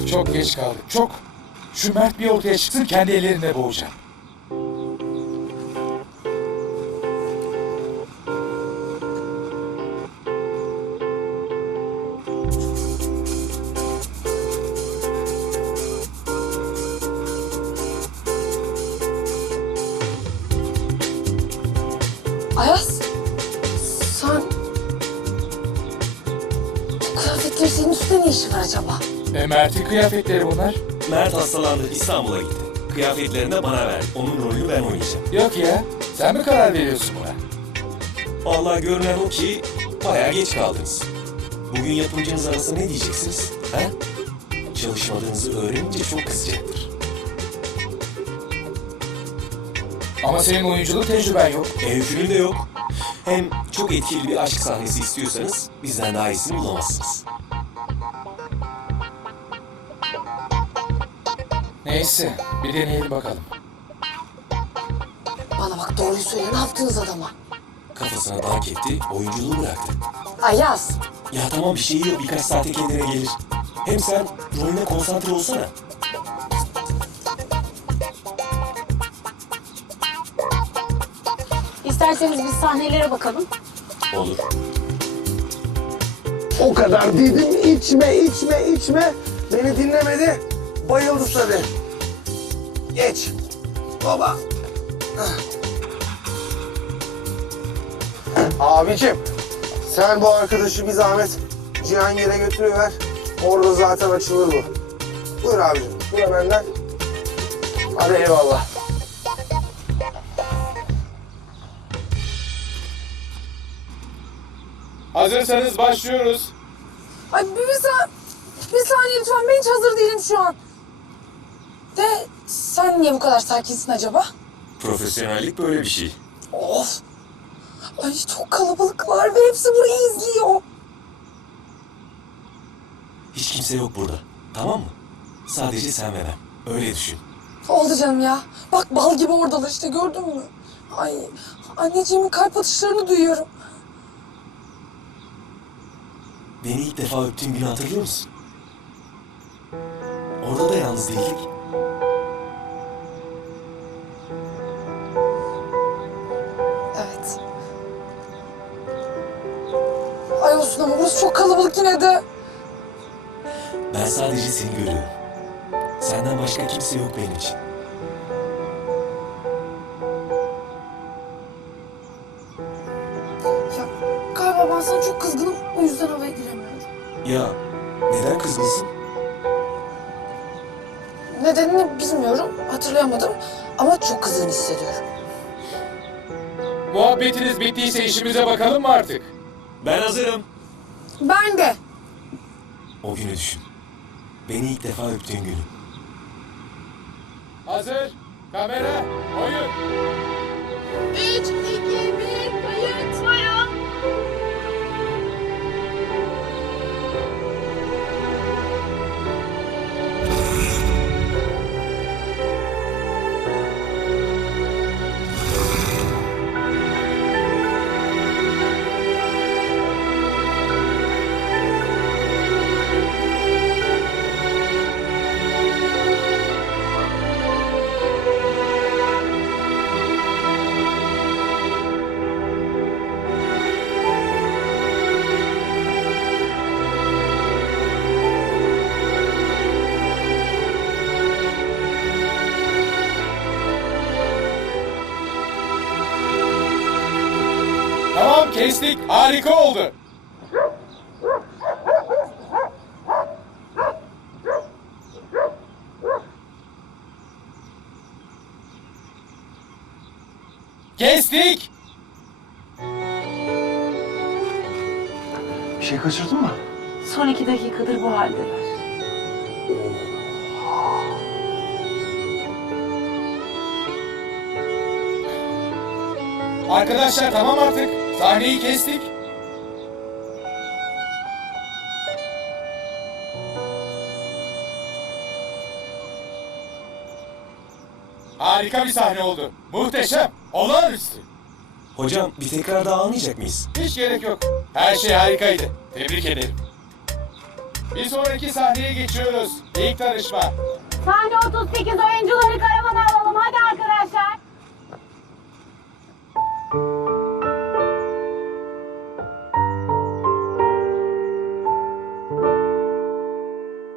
Çok geç kaldık, çok. Şu Mert bir ortaya çıksın, kendi ellerinde boğacağım. Ayaz, sen... Bu kıyafetler senin üstünde ne işi var acaba? Mert'in kıyafetleri bunlar. Mert hastalandı, İstanbul'a gitti. Kıyafetlerini de bana verdi. Onun rolünü ben oynayacağım. Yok ya, sen mi karar veriyorsun buna? Vallahi görünen o ki bayağı geç kaldınız. Bugün yapımcınız arasında ne diyeceksiniz? Ha? Çalışmadığınızı öğrenince çok kızacaktır. Ama senin oyunculuk tecrüben yok. Öykünün de yok. Hem çok etkili bir aşk sahnesi istiyorsanız bizden daha iyisini bulamazsınız. Neyse, bir deneyelim bakalım. Bana bak, doğruyu söyle, ne yaptınız adama? Kafasına dank etti, oyunculuğu bıraktı. Ayaz, Ya tamam bir şey yok, birkaç saate kendine gelir. Hem sen rolüne konsantre olsana. İsterseniz biz sahnelere bakalım. Olur. O kadar dedim içme. Beni dinlemedi. Bayıldı tabii. Geç. Baba. Abicim sen bu arkadaşı bir zahmet Cihangir'e götürüver. Orada zaten açılır bu. Buyur abicim. Bu da benden. Hadi eyvallah. Hazırsanız başlıyoruz. ay bir saniye lütfen, ben hiç hazır değilim şu an. De sen niye bu kadar sakinsin acaba? Profesyonellik böyle bir şey. Of! Ay çok kalabalıklar ve hepsi burayı izliyor. Hiç kimse yok burada. Tamam mı? Sadece sen ve ben. Öyle düşün. Oldu canım ya. Bak bal gibi oradalar işte, gördün mü? Ay anneciğimin kalp atışlarını duyuyorum. Beni ilk defa öptüğün günü hatırlıyor musun? Orada da yalnız değildik. Evet. Ay olsun ama burası çok kalabalık yine de. Ben sadece seni görüyorum. Senden başka kimse yok benim için. Ya galiba ben sana çok kızgınım, o yüzden havaya giremiyorum. Ya neden kızgınsın? Nedenini bilmiyorum, hatırlayamadım ama çok kızgın hissediyorum. Muhabbetiniz bittiyse işimize bakalım mı artık? Ben hazırım. Ben de. O günü düşün. Beni ilk defa öptüğün günü. Hazır, kamera, oyun. 3, 2, 1, kayıt. Buyurun. Tamam, kestik. Harika oldu. Kestik. Bir şey kaçırdın mı? Son 2 dakikadır bu haldeler. Arkadaşlar tamam artık. Sahneyi kestik. Harika bir sahne oldu. Muhteşem. Olağanüstü. Hocam bir tekrar daha almayacak mıyız? Hiç gerek yok. Her şey harikaydı. Tebrik ederim. Bir sonraki sahneye geçiyoruz. İlk tanışma. Sahne 38 oyuncuları karavana alalım hadi arkadaşlar.